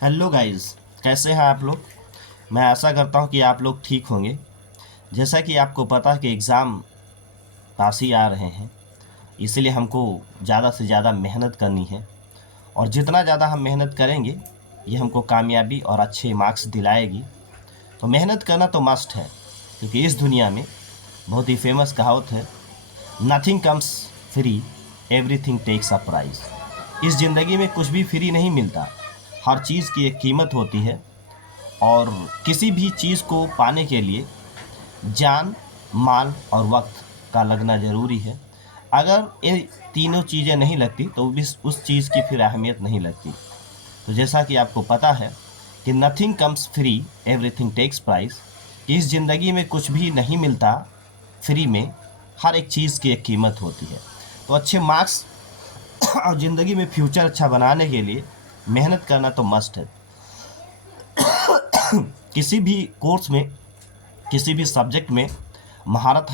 Hello guys, कैसे हैं आप लोग। मैं आशा करता हूं कि आप लोग ठीक होंगे। जैसा कि आपको पता है कि एग्ज़ाम पास ही आ रहे हैं, इसलिए हमको ज़्यादा से ज़्यादा मेहनत करनी है। और जितना ज़्यादा हम मेहनत करेंगे, ये हमको कामयाबी और अच्छे मार्क्स दिलाएगी। तो मेहनत करना तो मस्ट है, क्योंकि इस दुनिया में बहुत ही फेमस कहावत है, nothing comes free, everything takes a price. इस ज़िंदगी में कुछ भी फ्री नहीं मिलता, हर चीज़ की एक कीमत होती है। और किसी भी चीज़ को पाने के लिए जान, माल और वक्त का लगना ज़रूरी है। अगर ये तीनों चीज़ें नहीं लगती तो भी उस चीज़ की फिर अहमियत नहीं लगती। तो जैसा कि आपको पता है कि nothing comes free, everything takes price, कि इस ज़िंदगी में कुछ भी नहीं मिलता फ्री में, हर एक चीज़ की एक कीमत होती है। तो अच्छे मार्क्स और ज़िंदगी में फ्यूचर अच्छा बनाने के लिए मेहनत करना तो मस्ट है। किसी भी कोर्स में, किसी भी सब्जेक्ट में महारत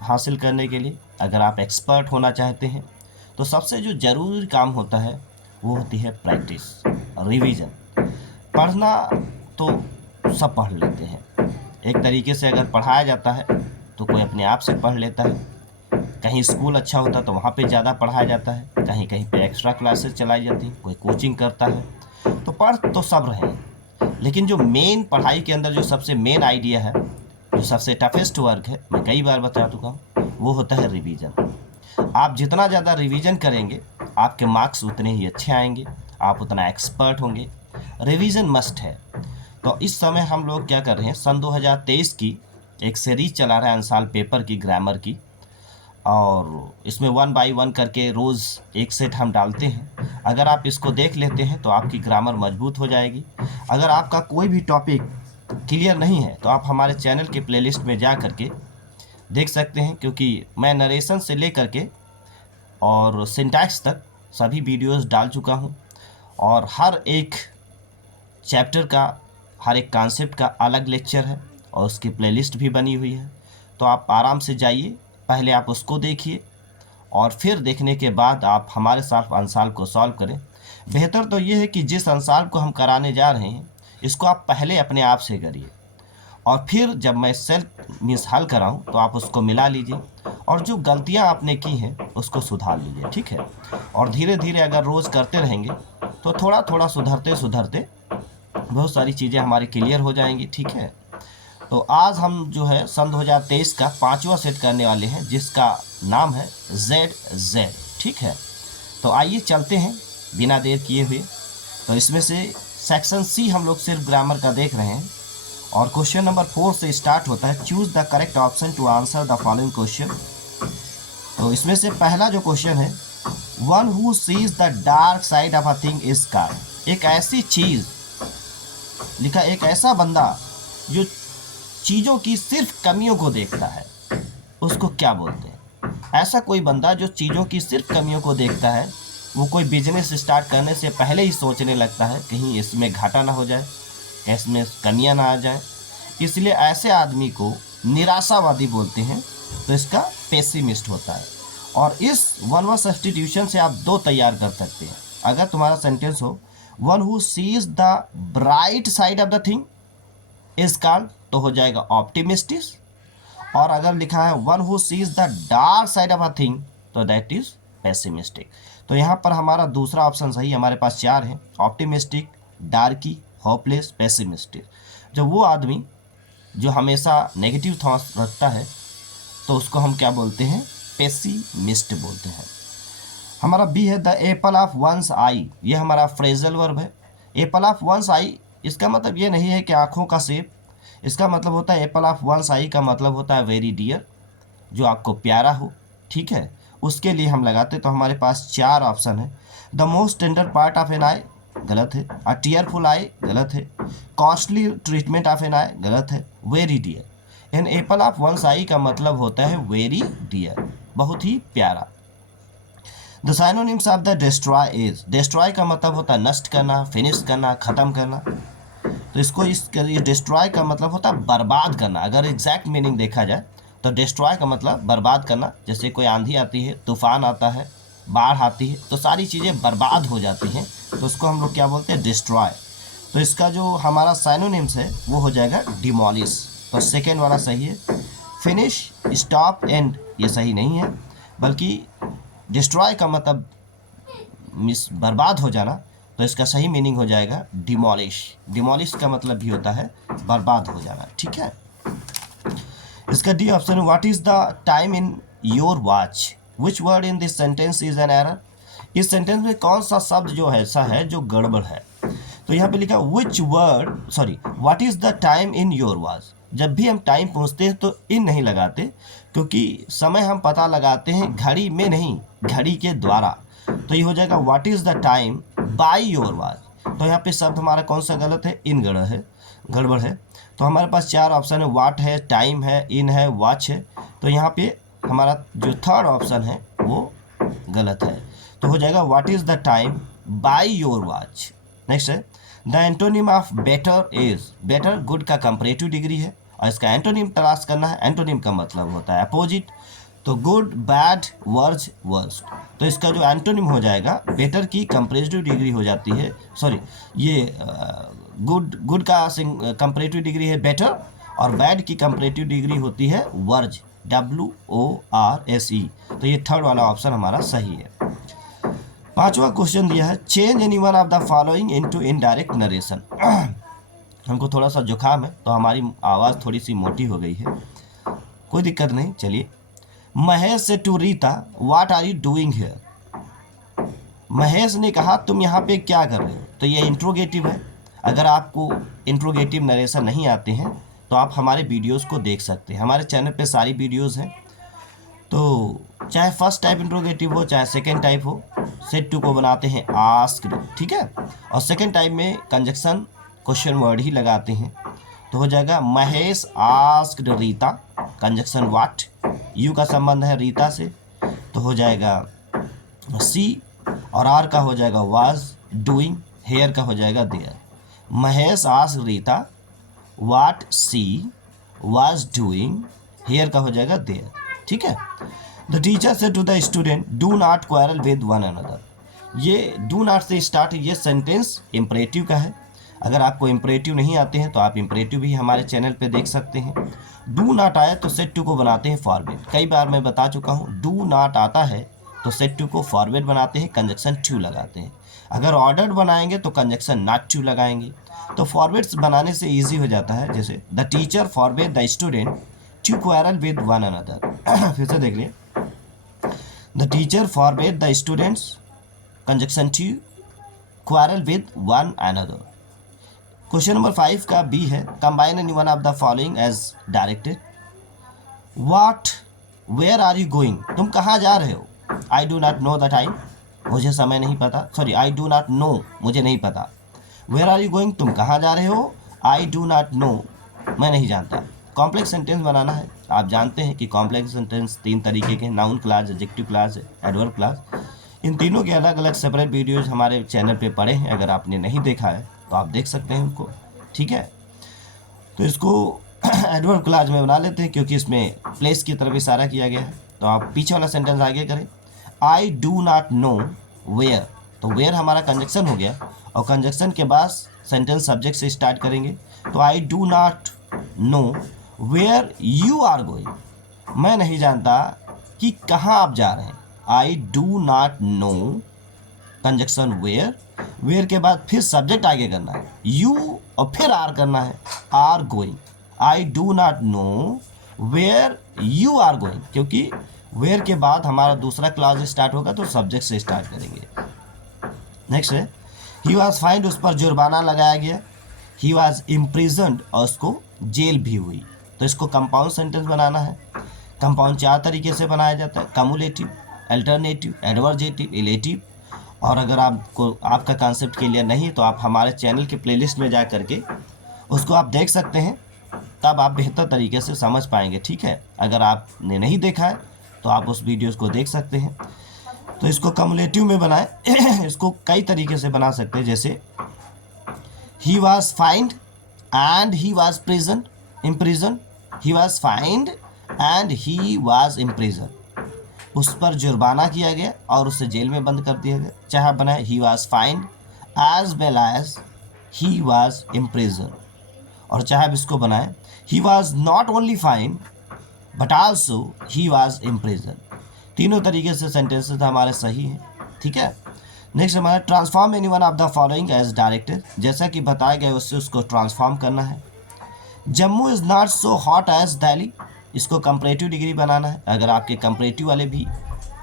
हासिल करने के लिए अगर आप एक्सपर्ट होना चाहते हैं, तो सबसे जो ज़रूरी काम होता है वो होती है प्रैक्टिस, रिवीजन। पढ़ना तो सब पढ़ लेते हैं, एक तरीके से अगर पढ़ाया जाता है तो कोई अपने आप से पढ़ लेता है। कहीं स्कूल अच्छा होता तो वहाँ पे ज़्यादा पढ़ाया जाता है, कहीं कहीं पे एक्स्ट्रा क्लासेस चलाई जाती हैं, कोई कोचिंग करता है। तो पढ़ तो सब रहे हैं, लेकिन जो मेन पढ़ाई के अंदर जो सबसे मेन आइडिया है, जो सबसे टफेस्ट वर्क है, मैं कई बार बता चुका हूँ, वो होता है रिवीजन। आप जितना ज़्यादा रिवीजन करेंगे, आपके मार्क्स उतने ही अच्छे आएंगे, आप उतना एक्सपर्ट होंगे। रिवीजन मस्ट है। तो इस समय हम लोग क्या कर रहे हैं, सन 2023 की एक सीरीज चला रहे हैं अनसाल पेपर की, ग्रामर की। और इसमें 1 बाई 1 करके रोज़ एक सेट हम डालते हैं। अगर आप इसको देख लेते हैं तो आपकी ग्रामर मजबूत हो जाएगी। अगर आपका कोई भी टॉपिक क्लियर नहीं है तो आप हमारे चैनल के प्लेलिस्ट में जा करके देख सकते हैं, क्योंकि मैं नरेशन से लेकर के और सिंटैक्स तक सभी वीडियोस डाल चुका हूं। और हर एक चैप्टर का, हर एक कॉन्सेप्ट का अलग लेक्चर है और उसकी प्लेलिस्ट भी बनी हुई है। तो आप आराम से जाइए, पहले आप उसको देखिए और फिर देखने के बाद आप हमारे साथ अंसाल को सॉल्व करें। बेहतर तो ये है कि जिस अंसाल को हम कराने जा रहे हैं, इसको आप पहले अपने आप से करिए और फिर जब मैं सेल्फ मीन्स हल कराऊँ तो आप उसको मिला लीजिए और जो गलतियाँ आपने की हैं उसको सुधार लीजिए, ठीक है। और धीरे धीरे अगर रोज़ करते रहेंगे तो थोड़ा थोड़ा सुधरते सुधरते बहुत सारी चीज़ें हमारी क्लियर हो जाएंगी, ठीक है। तो आज हम जो है सन 2023 का 5वां सेट करने वाले हैं, जिसका नाम है जेड जेड, ठीक है। तो आइए चलते हैं बिना देर किए हुए। तो इसमें से सेक्शन सी हम लोग सिर्फ ग्रामर का देख रहे हैं और क्वेश्चन नंबर 4 से स्टार्ट होता है, choose the correct option to answer the following question. तो इसमें से पहला जो क्वेश्चन है, one who sees the dark side of a thing is called. एक ऐसी चीज लिखा, एक ऐसा बंदा जो चीज़ों की सिर्फ कमियों को देखता है, उसको क्या बोलते हैं। ऐसा कोई बंदा जो चीज़ों की सिर्फ कमियों को देखता है, वो कोई बिजनेस स्टार्ट करने से पहले ही सोचने लगता है कहीं इसमें घाटा ना हो जाए, इसमें कमियां ना आ जाए, इसलिए ऐसे आदमी को निराशावादी बोलते हैं। तो इसका पेसिमिस्ट होता है। और इस वन वर्ड सब्स्टिट्यूशन से आप दो तैयार कर सकते हैं। अगर तुम्हारा सेंटेंस हो one who sees the bright side of the thing is called, तो हो जाएगा ऑप्टिमिस्टिक। और अगर लिखा है one who sees the dark side of a thing, तो दैट इज पेसिमिस्टिक। तो यहाँ पर हमारा दूसरा ऑप्शन सही, हमारे पास चार है, ऑप्टिमिस्टिक, डार्की, होपलेस, पेसिमिस्टिक। जो वो आदमी जो हमेशा नेगेटिव थॉट्स रखता है, तो उसको हम क्या बोलते हैं, पेसिमिस्ट बोलते हैं। हमारा बी है the apple of one's eye. ये हमारा फ्रेजल वर्ब है। एप्पल ऑफ वंस आई, इसका मतलब ये नहीं है कि आँखों का सेब। इसका मतलब होता है एप्पल ऑफ वंस आई का मतलब होता है वेरी डियर, जो आपको प्यारा हो, ठीक है। उसके लिए हम लगाते, तो हमारे पास चार ऑप्शन है। The most tender part of an eye, गलत है। अ टीयरफुल आई, गलत है। Costly treatment of an eye, गलत है। Very dear, an apple of one's eye का मतलब होता है वेरी डियर, बहुत ही प्यारा। The synonyms of the destroy is, destroy का मतलब होता है नष्ट करना, फिनिश करना, ख़त्म करना। तो इसको डिस्ट्रॉय का मतलब होता है बर्बाद करना। अगर एग्जैक्ट मीनिंग देखा जाए तो डिस्ट्रॉय का मतलब बर्बाद करना। जैसे कोई आंधी आती है, तूफान आता है, बाढ़ आती है, तो सारी चीज़ें बर्बाद हो जाती हैं, तो उसको हम लोग क्या बोलते हैं, डिस्ट्रॉय। तो इसका जो हमारा साइनोनिम्स है वो हो जाएगा डिमोलिश, तो सेकेंड वाला सही है। फिनिश, स्टॉप, एंड ये सही नहीं है, बल्कि डिस्ट्रॉय का मतलब बर्बाद हो जाना, तो इसका सही मीनिंग हो जाएगा डिमोलिश। डिमोलिश का मतलब भी होता है बर्बाद हो जाना, ठीक है। इसका D option, what is the time in your watch, which word in this sentence is an error. इस सेंटेंस में कौन सा शब्द जो है ऐसा है जो गड़बड़ है, तो यहाँ पे लिखा which word, sorry, what is the time in your watch. जब भी हम टाइम पूछते हैं तो इन नहीं लगाते, क्योंकि समय हम पता लगाते हैं घड़ी में नहीं, घड़ी के द्वारा। तो ये हो जाएगा what is the time by your watch. तो यहाँ पे शब्द हमारा कौन सा गलत है, इन गड़बड़ है। तो हमारे पास चार ऑप्शन है, वाट है, टाइम है, इन है, वॉच है। तो यहाँ पे हमारा जो थर्ड ऑप्शन है वो गलत है, तो हो जाएगा what is the time by your watch. Next है, the antonym of better is, better good का कंपैरेटिव डिग्री है और इसका एंटोनिम तलाश करना है। एंटोनिम का मतलब होता है अपोजिट, तो गुड, बैड, वर्स्ट, वर्स्ट। तो इसका जो एंटोनिम हो जाएगा, बेटर की कंपैरेटिव डिग्री हो जाती है, सॉरी, ये गुड का कंपैरेटिव डिग्री है बेटर, और बैड की कंपैरेटिव डिग्री होती है वर्ज, WORSE। तो ये थर्ड वाला ऑप्शन हमारा सही है। पांचवा क्वेश्चन दिया है, change any one of the following into indirect narration. हमको थोड़ा सा जुकाम है तो हमारी आवाज़ थोड़ी सी मोटी हो गई है, कोई दिक्कत नहीं, चलिए। Mahesh say to Rita, what are you doing here. Mahesh ने कहा तुम यहाँ पे क्या कर रहे हो, तो ये इंट्रोगेटिव है। अगर आपको इंट्रोगेटिव नरेशन नहीं आते हैं तो आप हमारे वीडियोस को देख सकते हैं, हमारे चैनल पे सारी वीडियोस हैं। तो चाहे फर्स्ट टाइप इंट्रोगेटिव हो चाहे सेकेंड टाइप हो, सेट टू को बनाते हैं आस्क्ड, ठीक है, और सेकेंड टाइप में कंजक्शन क्वेश्चन वर्ड ही लगाते हैं। तो हो जाएगा Mahesh asked Rita, conjunction what, you का संबंध है रीता से, तो हो जाएगा सी, और आर का हो जाएगा वाज डूइंग, हेयर का हो जाएगा there. Mahesh asked Rita what she was doing, here का हो जाएगा देयर, ठीक है। The teacher say to the student, do not quarrel with one another. ये डू नॉट से स्टार्ट, ये सेंटेंस इम्परेटिव का है। अगर आपको इम्परेटिव नहीं आते हैं तो आप इम्परेटिव भी हमारे चैनल पे देख सकते हैं। डू नॉट आया तो सेट टू को बनाते हैं फॉरवर्ड, कई बार मैं बता चुका हूँ। डू नॉट आता है तो सेट टू को फॉरवर्ड बनाते हैं, कंजक्शन टू लगाते हैं। अगर ऑर्डर्ड बनाएंगे तो कंजक्शन नॉट टू लगाएंगे। तो फॉरवर्ड्स बनाने से ईजी हो जाता है, जैसे the teacher forward the student to quarrel with one another. फिर से देख लिए, the teacher forward the students, conjunction to, quarrel with one another. Question number 5 का बी है, combine any one of the following as directed. What, where are you going, तुम कहाँ जा रहे हो। I do not know the time, मुझे समय नहीं पता, sorry I do not know, मुझे नहीं पता। वेयर आर यू गोइंग, तुम कहाँ जा रहे हो। आई डू नॉट नो, मैं नहीं जानता। कॉम्प्लेक्स सेंटेंस बनाना है, आप जानते हैं कि कॉम्प्लेक्स सेंटेंस 3 तरीके के, noun class, adjective class, adverb class. इन तीनों के अलग अलग सेपरेट वीडियोज हमारे चैनल पे पड़े हैं, अगर आपने नहीं देखा है तो आप देख सकते हैं उनको, ठीक है। तो इसको एडवर्ब क्लास में बना लेते हैं क्योंकि इसमें प्लेस की तरफ इशारा किया गया है। तो आप पीछे वाला सेंटेंस आगे करें, I do not know where, तो वेयर हमारा कंजक्शन हो गया, और कंजक्शन के बाद सेंटेंस सब्जेक्ट से स्टार्ट करेंगे। तो I do not know where you are going, मैं नहीं जानता कि कहाँ आप जा रहे हैं। I do not know, conjunction where, where के बाद फिर सब्जेक्ट आगे करना है यू, और फिर आर करना है, are going. I do not know where you are going, क्योंकि वेयर के बाद हमारा दूसरा क्लास स्टार्ट होगा तो सब्जेक्ट से स्टार्ट करेंगे। नेक्स्ट है, ही वॉज फाइंड, उस पर जुर्माना लगाया गया। ही वॉज इम्प्रिजन्ड, और उसको जेल भी हुई। तो इसको कंपाउंड सेंटेंस बनाना है। कंपाउंड 4 तरीके से बनाया जाता है, कम्युलेटिव, अल्टरनेटिव, एडवर्जेटिव, इलेटिव। और अगर आपको आपका कॉन्सेप्ट क्लियर नहीं तो आप हमारे चैनल के प्लेलिस्ट में जा करके उसको आप देख सकते हैं, तब आप बेहतर तरीके से समझ पाएंगे, ठीक है। अगर आपने नहीं देखा है तो आप उस वीडियोस को देख सकते हैं। तो इसको कम्युलेटिव में बनाएं। इसको कई तरीके से बना सकते हैं, जैसे ही was find and he was present imprison, he was find and he was imprison, उस पर जुर्माना किया गया और उसे जेल में बंद कर दिया गया। चाहे बनाए he was fined as well as he was imprison. और चाहे आप इसको बनाएं, he was not only fine but also he was imprison. तीनों तरीके से सेंटेंसेस हमारे सही हैं, ठीक है। नेक्स्ट हमारा transform any one of the following as directed, जैसा कि बताया गया उससे उसको ट्रांसफॉर्म करना है। Jammu is not so hot as Delhi, इसको कंपरेटिव डिग्री बनाना है। अगर आपके कंपरेटिव वाले भी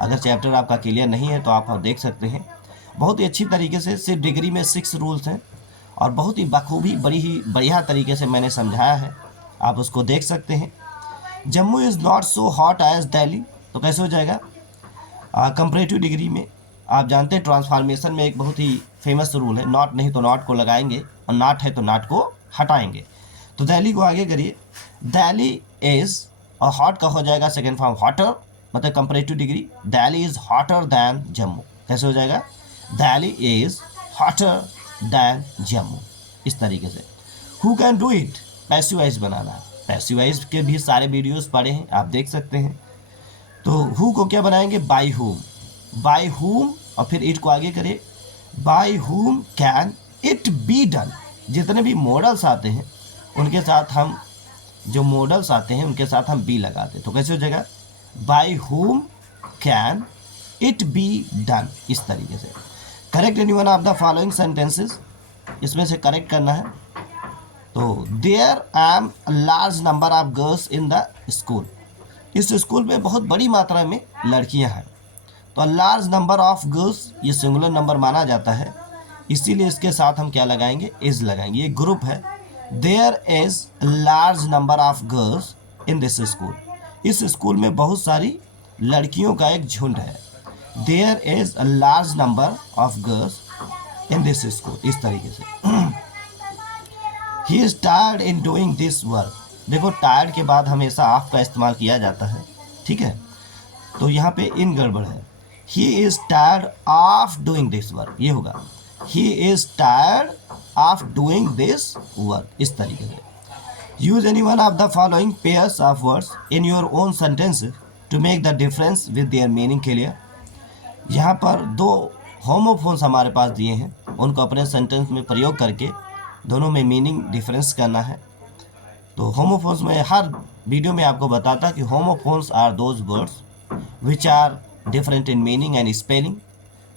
अगर चैप्टर आपका क्लियर नहीं है तो आप देख सकते हैं, बहुत ही अच्छी तरीके से। सिर्फ डिग्री में 6 रूल्स हैं और बहुत ही बखूबी बड़ी ही बढ़िया तरीके से मैंने समझाया है, आप उसको देख सकते हैं। Jammu is not so hot as Delhi, तो कैसे हो जाएगा? कंपरेटिव डिग्री में आप जानते हैं ट्रांसफॉर्मेशन में एक बहुत ही फेमस रूल है, नॉट नहीं तो नॉट को लगाएंगे और नॉट है तो नॉट को हटाएंगे। तो दिल्ली को आगे करिए, दिल्ली इज़, और हॉट का हो जाएगा सेकेंड फॉर्म हॉटर, मतलब comparative degree. Delhi is hotter than Jammu, कैसे हो जाएगा? Delhi is hotter than Jammu, इस तरीके से। Who can do it, passive voice बनाना है। पैसिव वॉइस के भी सारे वीडियोस पड़े हैं, आप देख सकते हैं। तो हु को क्या बनाएंगे? बाय हुम, बाय हुम, और फिर इट को आगे करिए, by whom can it be done. जितने भी मॉडल्स आते हैं उनके साथ हम, जो मॉडल्स आते हैं उनके साथ हम बी लगाते हैं, तो कैसे हो जाएगा? By whom can it be done, इस तरीके से। Correct any one of the following sentences, इसमें से करेक्ट करना है। तो there am large number of girls in the school, इस स्कूल में बहुत बड़ी मात्रा में लड़कियां हैं। तो लार्ज नंबर ऑफ गर्ल्स, ये सिंगुलर नंबर माना जाता है, इसीलिए इसके साथ हम क्या लगाएंगे? इज लगाएंगे। ये ग्रुप है, there is large number of girls in this school, इस स्कूल में बहुत सारी लड़कियों का एक झुंड है। There is a large number of girls in this school, इस तरीके से। He is tired in doing this work, देखो टायर्ड के बाद हमेशा ऑफ का इस्तेमाल किया जाता है, ठीक है। तो यहाँ पे इन गड़बड़ है, he is tired of doing this work, ये होगा he is tired of doing this work, इस तरीके से। Use any one of the following pairs of words in your own sentences to make the difference with their meaning clear. यहाँ पर 2 homophones हमारे पास दिए हैं, उनको अपने सेंटेंस में प्रयोग करके दोनों में मीनिंग डिफरेंस करना है। तो होमोफोन्स में हर वीडियो में आपको बताता कि homophones are those words which are different in meaning and spelling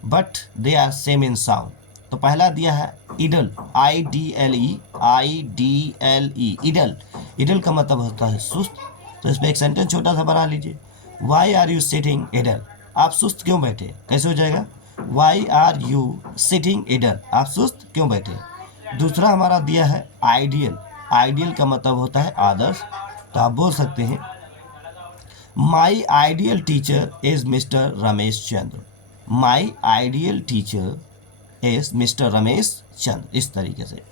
but they are same in sound. तो पहला दिया है idle, IDLE, IDLE, idle. Idle का मतलब होता है सुस्त। तो इसमें एक सेंटेंस छोटा सा बना लीजिए, why are you sitting idle, आप सुस्त क्यों बैठे, कैसे हो जाएगा? Why are you sitting idle, आप सुस्त क्यों बैठे। दूसरा हमारा दिया है आइडियल, आइडियल का मतलब होता है आदर्श। तो आप बोल सकते हैं my ideal teacher is mister Ramesh Chandra, my ideal teacher is mister Ramesh Chandra, इस तरीके से।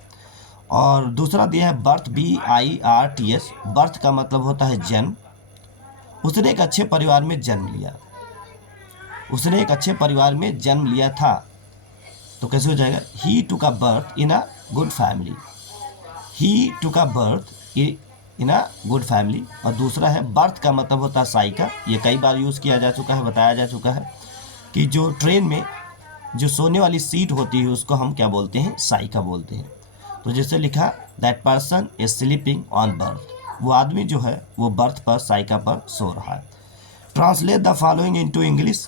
और दूसरा दिया है बर्थ, BIRTH, बर्थ का मतलब होता है जन्म। उसने एक अच्छे परिवार में जन्म लिया, उसने एक अच्छे परिवार में जन्म लिया था, तो कैसे हो जाएगा? He took a birth in a good family, he took a birth in a good family. और दूसरा है बर्थ का मतलब होता है साइका, ये कई बार यूज़ किया जा चुका है, बताया जा चुका है कि जो ट्रेन में जो सोने वाली सीट होती है उसको हम क्या बोलते हैं? साइका बोलते हैं। तो जैसे लिखा that person is sleeping on birth, वो आदमी जो है वो बर्थ पर, साइका पर सो रहा है। Translate the following into English,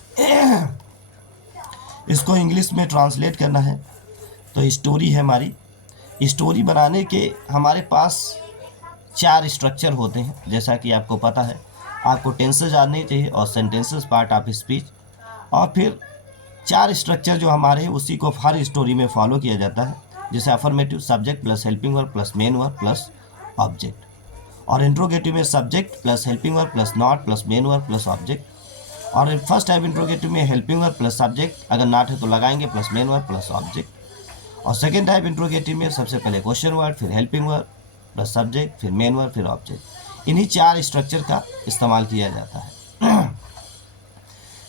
इसको इंग्लिश में ट्रांसलेट करना है। तो स्टोरी है हमारी, स्टोरी बनाने के हमारे पास 4 स्ट्रक्चर होते हैं, जैसा कि आपको पता है। आपको टेंसेस जानने चाहिए और सेंटेंसेस पार्ट ऑफ स्पीच, और फिर 4 स्ट्रक्चर जो हमारे हैं उसी को हर स्टोरी में फॉलो किया जाता है, जैसे affirmative, subject plus helping verb plus main verb plus object, और इंट्रोगेटिव में subject plus helping verb plus not plus main verb plus object, और फर्स्ट टाइप इंट्रोगेटिव में हेल्पिंग वर्ब प्लस सब्जेक्ट, अगर नॉट है तो लगाएंगे plus main verb plus object, और second type interrogative में सबसे पहले क्वेश्चन वर्ड, फिर हेल्पिंग वर्ब प्लस सब्जेक्ट, फिर मेन वर्ब, फिर ऑब्जेक्ट। इन्हीं 4 स्ट्रक्चर का इस्तेमाल किया जाता है।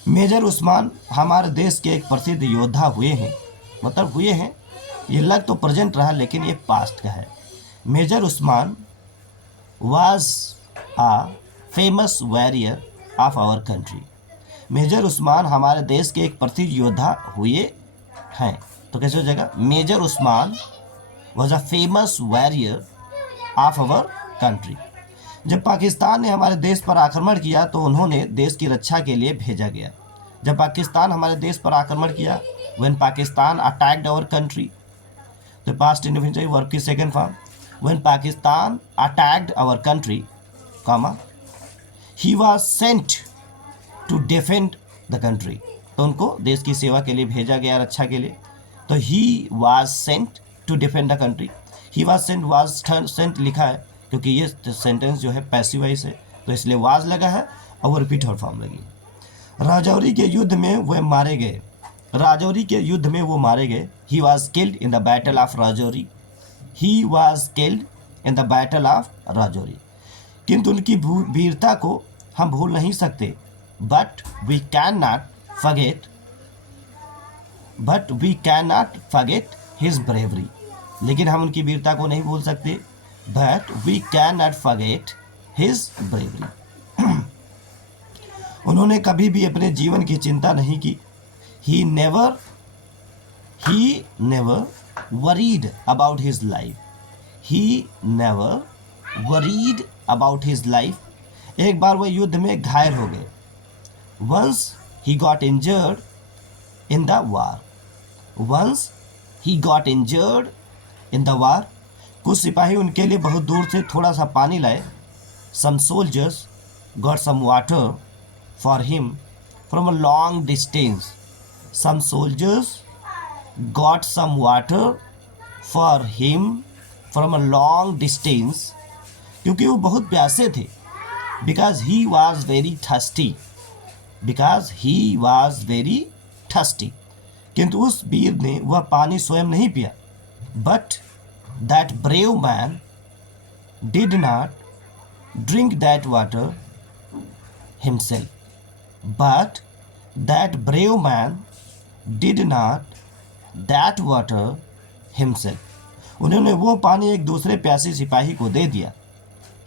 मेजर उस्मान हमारे देश के एक प्रसिद्ध योद्धा हुए हैं, मतलब हुए हैं, ये लग तो प्रेजेंट रहा लेकिन ये पास्ट का है। Major Usman was a famous warrior of our country, major Usman हमारे देश के एक प्रसिद्ध योद्धा हुए हैं, तो कैसे हो जाएगा? Major Usman was a famous warrior of our country. जब पाकिस्तान ने हमारे देश पर आक्रमण किया तो उन्होंने देश की रक्षा के लिए भेजा गया। जब पाकिस्तान हमारे देश पर आक्रमण किया, when Pakistan attacked our country, the past indefinite verb की second form, when Pakistan attacked our country, comma, he was sent to defend the country, तो उनको देश की सेवा के लिए भेजा गया, रक्षा के लिए। तो he was sent to defend the country, he was sent, was sent लिखा है क्योंकि ये सेंटेंस जो है पैसिव वॉइस है, तो इसलिए वाज लगा है और रिपीटर फॉर्म लगी। राजौरी के युद्ध में वह मारे गए, राजौरी के युद्ध में वो मारे गए। He was killed in the battle of Rajouri, he was killed in the battle of Rajouri. किंतु उनकी वीरता को हम भूल नहीं सकते, but we can not forget his bravery, लेकिन हम उनकी वीरता को नहीं भूल सकते, but we can not forget his bravery. उन्होंने कभी भी अपने जीवन की चिंता नहीं की। He never worried about his life, he never worried about his life. एक बार वह युद्ध में घायल हो गए। Once he got injured in the war, once he got injured in the war. कुछ सिपाही उनके लिए बहुत दूर से थोड़ा सा पानी लाए। Some soldiers got some water for him from a long distance, some soldiers got some water for him from a long distance, क्योंकि वो बहुत प्यासे थे। Because he was very thirsty, because he was very thirsty. किंतु उस वीर ने वह पानी स्वयं नहीं पिया। But that brave man did not drink that water himself, but that brave man did not that water himself. उन्होंने वो पानी एक दूसरे प्यासे सिपाही को दे दिया।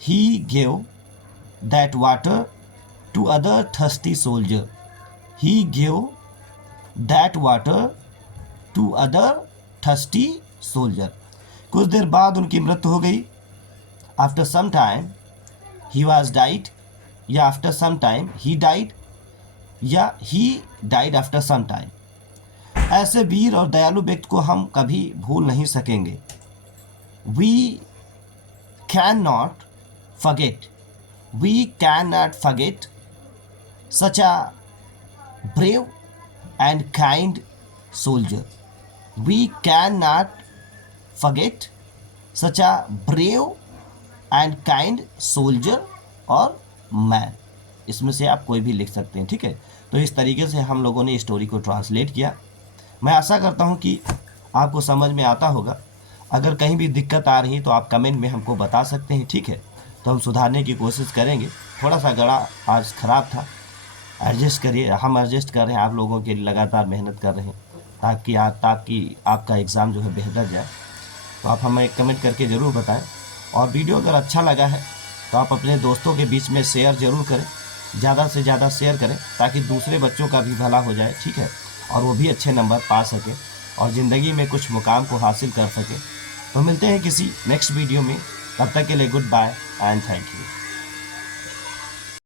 He gave that water to other thirsty soldier, he gave that water to other thirsty soldier. कुछ देर बाद उनकी मृत्यु हो गई। After some time he was died, या after some time he died, या he died after some time. ऐसे वीर और दयालु व्यक्ति को हम कभी भूल नहीं सकेंगे। We can not forget, we can not forget such a brave and kind soldier, we cannot forget such a brave and kind soldier और man, इसमें से आप कोई भी लिख सकते हैं, ठीक है। तो इस तरीके से हम लोगों ने स्टोरी को ट्रांसलेट किया। मैं आशा करता हूँ कि आपको समझ में आता होगा। अगर कहीं भी दिक्कत आ रही है तो आप कमेंट में हमको बता सकते हैं, ठीक है। तो हम सुधारने की कोशिश करेंगे। थोड़ा सा गला आज ख़राब था, एडजस्ट करिए। हम एडजस्ट कर रहे हैं, आप लोगों के लिए लगातार मेहनत कर रहे हैं ताकि आपका एग्ज़ाम जो है बेहतर जाए। तो आप हमें कमेंट करके ज़रूर बताएं। और वीडियो अगर अच्छा लगा है तो आप अपने दोस्तों के बीच में शेयर ज़रूर करें, ज़्यादा से ज़्यादा शेयर करें ताकि दूसरे बच्चों का भी भला हो जाए, ठीक है, और वो भी अच्छे नंबर पा सकें और ज़िंदगी में कुछ मुकाम को हासिल कर सकें। तो मिलते हैं किसी नेक्स्ट वीडियो में, तब तक के लिए goodbye and thank you.